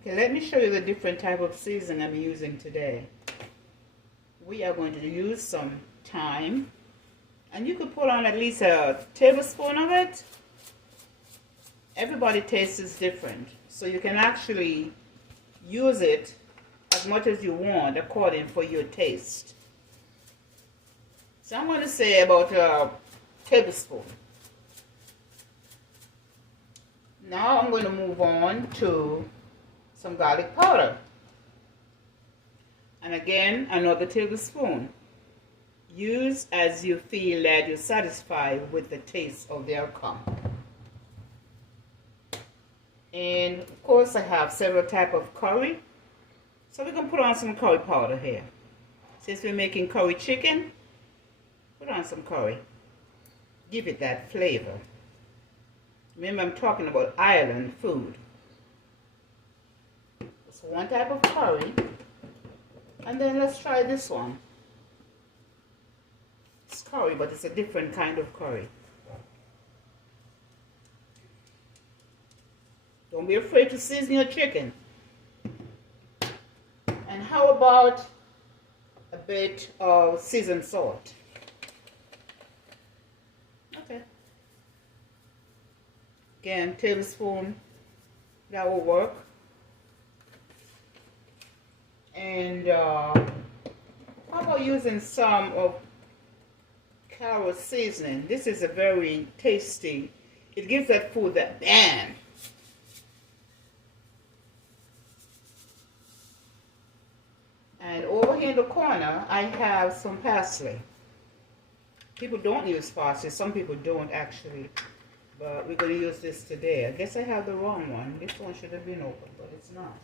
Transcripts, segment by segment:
Okay, let me show you the different type of seasoning I'm using today. We are going to use some thyme, and you could put on at least a tablespoon of it. Everybody taste is different, so you can actually use it as much as you want according for your taste. So I'm going to say about a tablespoon. Now I'm going to move on to some garlic powder. And again, another tablespoon. Use as you feel that you're satisfied with the taste of the outcome. And of course I have several types of curry. So we're going to put on some curry powder here. Since we're making curry chicken, put on some curry. Give it that flavor. Remember, I'm talking about island food. It's one type of curry. And then let's try this one. It's curry, but it's a different kind of curry. Don't be afraid to season your chicken. And how about a bit of seasoned salt? Okay. Again, tablespoon, that will work. And how about using some of carrot seasoning? This is a very tasty. It gives that food that bam. And over here in the corner, I have some parsley. People don't use parsley. Some people don't actually. But we're going to use this today. I guess I have the wrong one. This one should have been open, but it's not.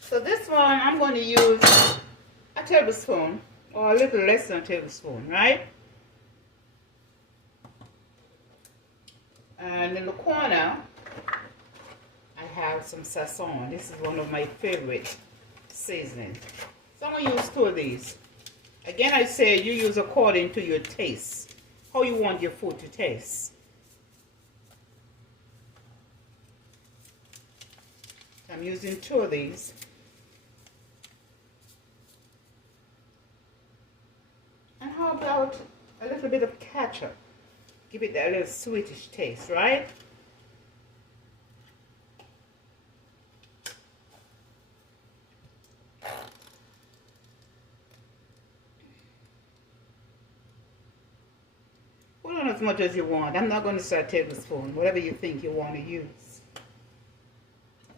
So this one, I'm going to use a tablespoon, or a little less than a tablespoon, right? And in the corner, I have some sazon. This is one of my favorite seasonings. So I'm going to use 2 of these. Again, I say you use according to your taste, how you want your food to taste. I'm using 2 of these. And how about a little bit of ketchup? Give it that little sweetish taste, right? Put on as much as you want. I'm not going to say a tablespoon, whatever you think you want to use.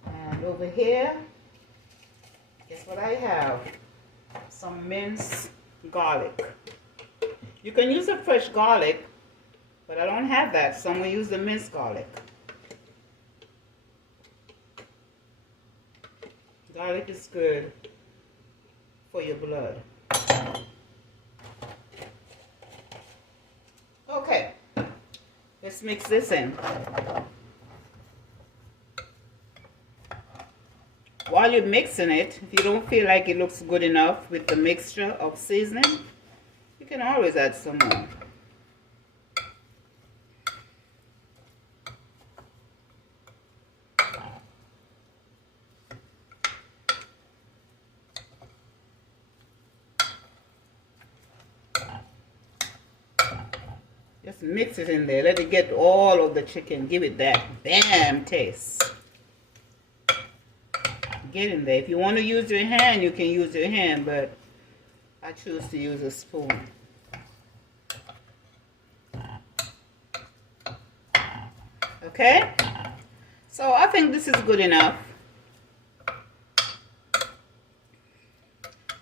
And over here, guess what I have? Some minced garlic. You can use a fresh garlic, but I don't have that, so I'm going to use the minced garlic. Garlic is good for your blood. Okay, let's mix this in. While you're mixing it, if you don't feel like it looks good enough with the mixture of seasoning, you can always add some more. Just mix it in there. Let it get all of the chicken. Give it that bam taste. Get in there. If you want to use your hand, you can use your hand, but I choose to use a spoon. Okay? So I think this is good enough.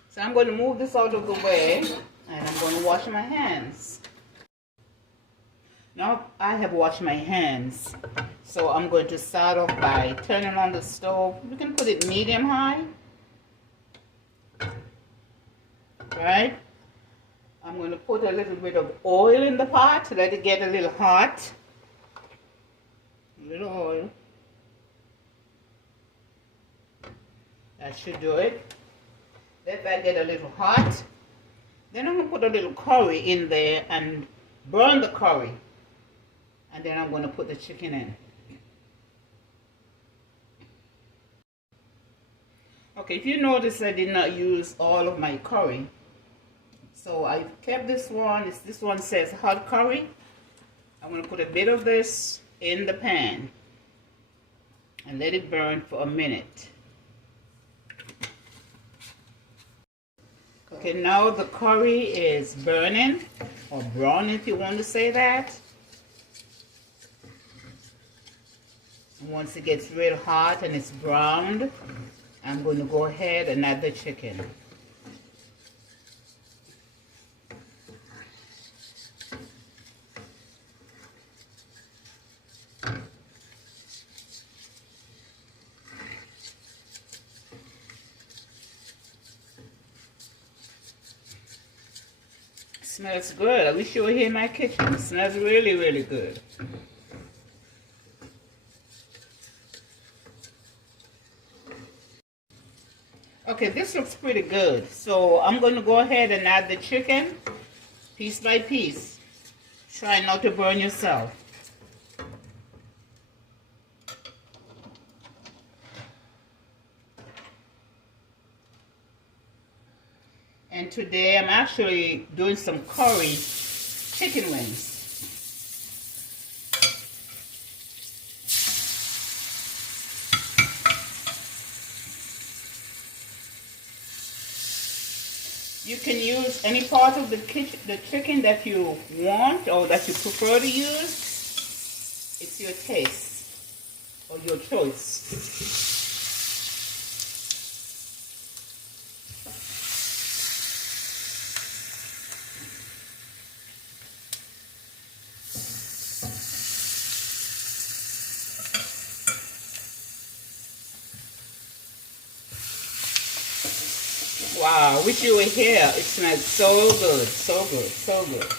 So I'm going to move this out of the way, and I'm going to wash my hands. Now I have washed my hands, so I'm going to start off by turning on the stove. You can put it medium high, right? I'm going to put a little bit of oil in the pot to let it get a little hot. A little oil. That should do it. Let that get a little hot. Then I'm going to put a little curry in there and burn the curry. And then I'm going to put the chicken in. Okay, if you notice, I did not use all of my curry. So I kept this one. This one says hot curry. I'm going to put a bit of this in the pan and let it burn for a minute. Okay, now the curry is burning, or brown if you want to say that. And once it gets real hot and it's browned, I'm going to go ahead and add the chicken. Smells good. I wish you were here in my kitchen. It smells really, really good. Okay, this looks pretty good. So I'm going to go ahead and add the chicken piece by piece. Try not to burn yourself. And today I'm actually doing some curry chicken wings. You can use any part of the chicken that you want or that you prefer to use. It's your taste or your choice. Wow, wish you were here. It smells so good, so good, so good.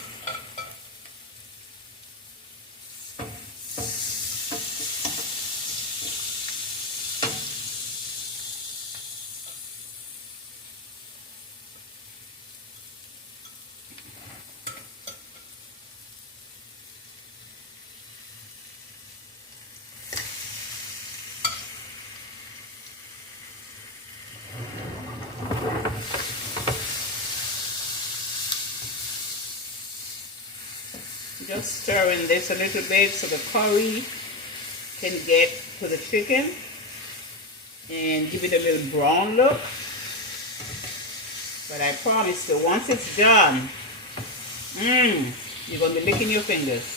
Just stirring this a little bit so the curry can get to the chicken and give it a little brown look. But I promise you, once it's done, you're going to be licking your fingers.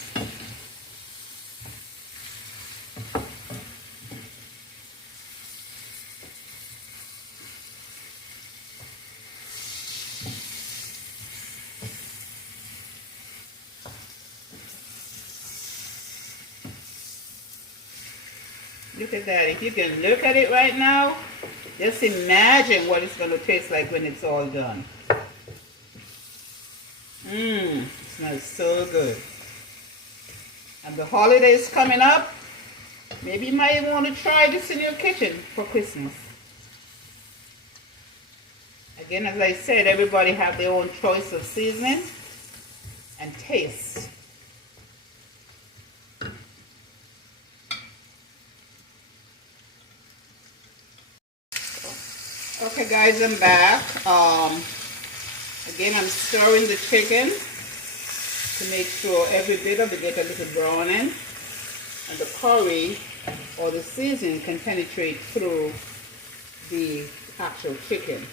Look at that. If you can look at it right now, just imagine what it's going to taste like when it's all done. It smells so good. And the holidays coming up, maybe you might want to try this in your kitchen for Christmas. Again, as I said, everybody have their own choice of seasoning and taste. Okay guys, I'm back. Again, I'm stirring the chicken to make sure every bit of it get a little browning and the curry or the seasoning can penetrate through the actual chicken.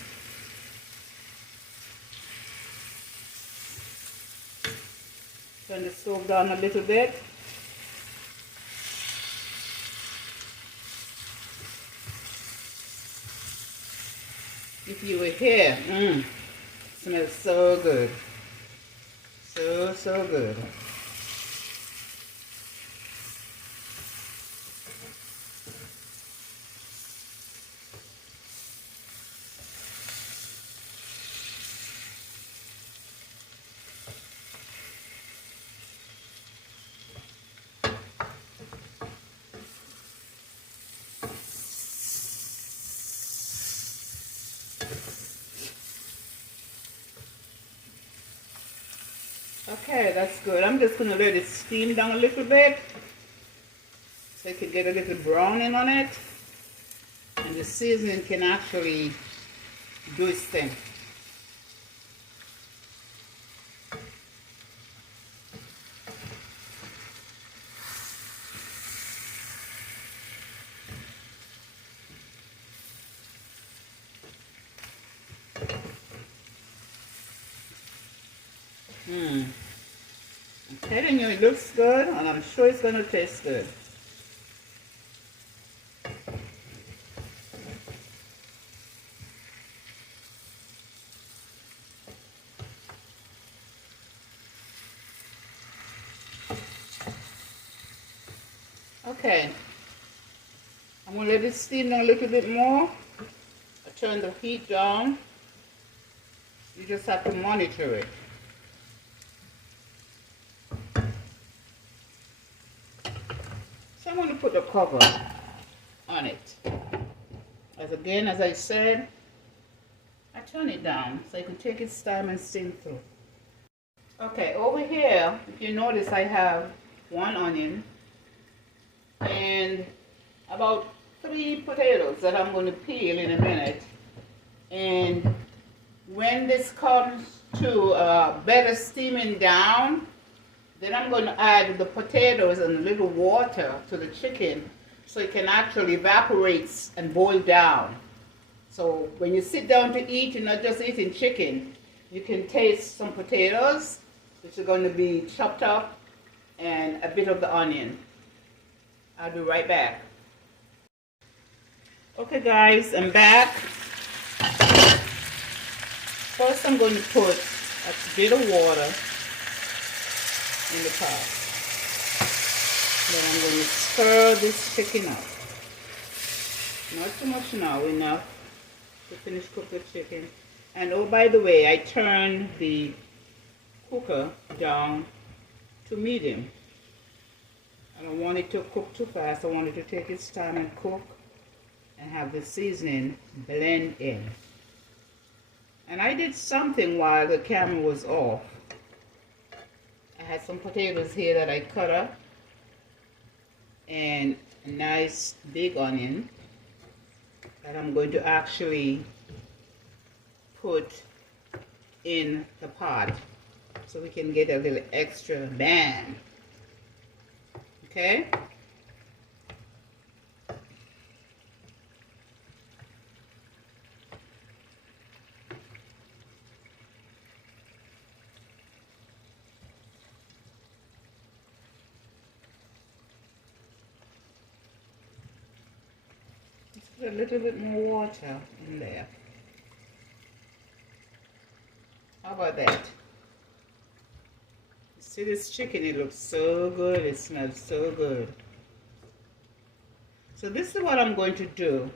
Turn the stove down a little bit. If you were here, smells so good. So good. Okay, that's good. I'm just going to let it steam down a little bit so it can get a little browning on it. And the seasoning can actually do its thing. I'm telling you, it looks good, and I'm sure it's going to taste good. Okay, I'm going to let it steam down a little bit more. I turn the heat down. You just have to monitor it. So I'm going to put the cover on it. As I said, I turn it down so it can take its time and steam through. Okay, over here, if you notice, I have 1 onion and about 3 potatoes that I'm going to peel in a minute. And when this comes to better steaming down, then I'm going to add the potatoes and a little water to the chicken so it can actually evaporate and boil down. So when you sit down to eat, you're not just eating chicken. You can taste some potatoes, which are going to be chopped up, and a bit of the onion. I'll be right back. Okay guys, I'm back. First I'm going to put a bit of water in the pot. Then I'm going to stir this chicken up. Not too much now, enough to finish cook the chicken. And oh, by the way, I turned the cooker down to medium. I don't want it to cook too fast. I want it to take its time and cook and have the seasoning blend in. And I did something while the camera was off. I had some potatoes here that I cut up and a nice big onion that I'm going to actually put in the pot so we can get a little extra bang. Okay? Put a little bit more water in there. How about that? See this chicken, it looks so good, it smells so good. So this is what I'm going to do.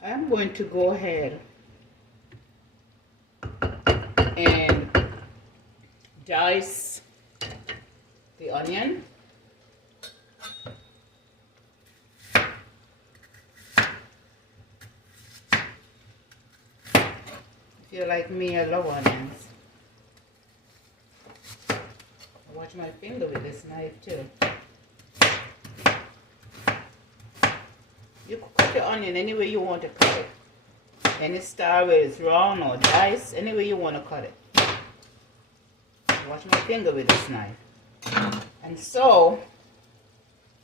I'm going to go ahead and dice the onion. If you're like me, I love onions. I watch my finger with this knife too. You can cut your onion any way you want to cut it. Any style, whether it's round or dice, any way you want to cut it. Watch my finger with this knife. And so,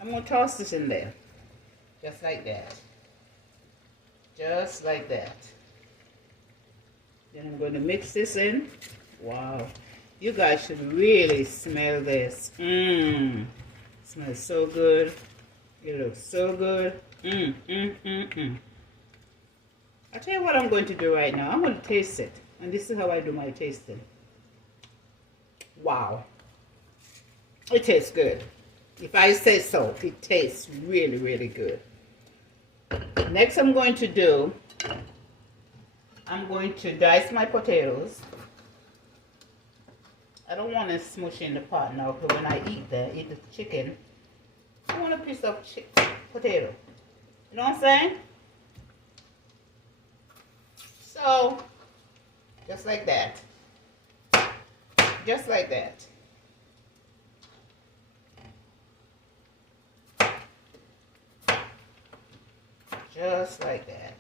I'm going to toss this in there. Just like that. Just like that. Then I'm going to mix this in. Wow. You guys should really smell this. Mmm. Smells so good. It looks so good. Mmm, mmm, mmm, mmm. I'll tell you what I'm going to do right now. I'm going to taste it. And this is how I do my tasting. Wow. It tastes good. If I say so, it tastes really, really good. Next I'm going to do, I'm going to dice my potatoes. I don't want to smush in the pot now, because when I eat the chicken, I want a piece of potato. You know what I'm saying? So, just like that. Just like that. Just like that.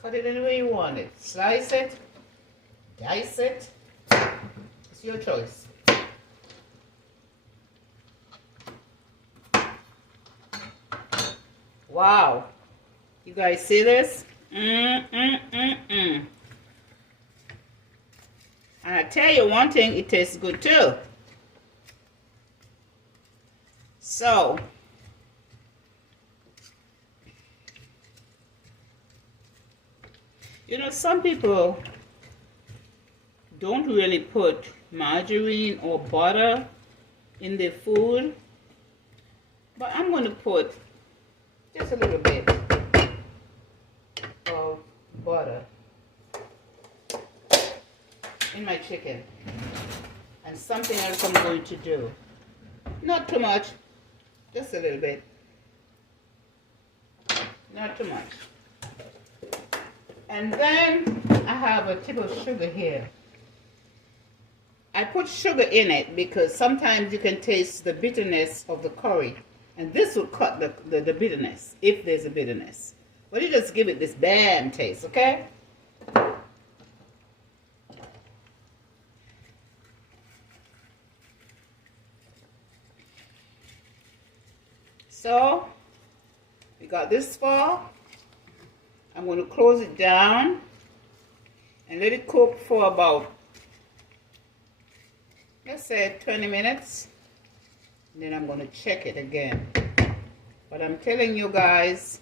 Cut it any way you want it. Slice it, dice it. It's your choice. Wow. You guys see this? And I tell you one thing, it tastes good too. So, you know, some people don't really put margarine or butter in their food, but I'm going to put just a little bit of butter in my chicken. And something else I'm going to do. Not too much, just a little bit. Not too much. And then I have a tip of sugar here. I put sugar in it because sometimes you can taste the bitterness of the curry. And this will cut the bitterness, if there's a bitterness. But you just give it this bam taste, okay? So, we got this far. I'm going to close it down and let it cook for about, let's say 20 minutes. And then I'm going to check it again. But I'm telling you guys,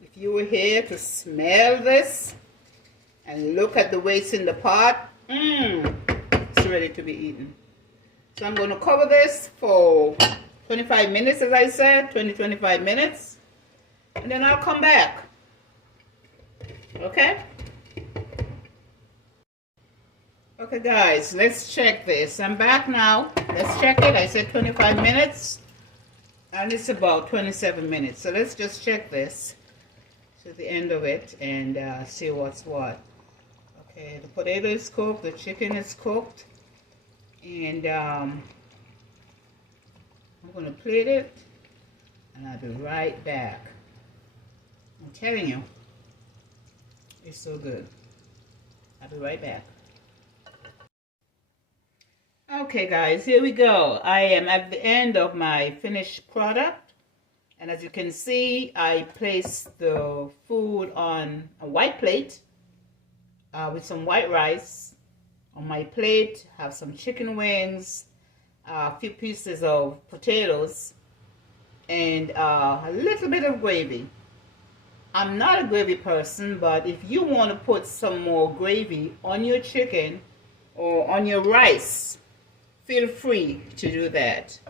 if you were here to smell this and look at the way it's in the pot, it's ready to be eaten. So I'm going to cover this for 25 minutes, as I said, 20-25 minutes. And then I'll come back. Okay? Okay guys, let's check this. I'm back now. Let's check it. I said 25 minutes. And it's about 27 minutes. So let's just check this to the end of it and see what's what. Okay, the potato is cooked. The chicken is cooked. And I'm going to plate it. And I'll be right back. I'm telling you. It's so good. I'll be right back. Okay guys, here we go. I am at the end of my finished product. And as you can see, I placed the food on a white plate with some white rice. On my plate, have some chicken wings, a few pieces of potatoes, and a little bit of gravy. I'm not a gravy person, but if you want to put some more gravy on your chicken or on your rice, feel free to do that.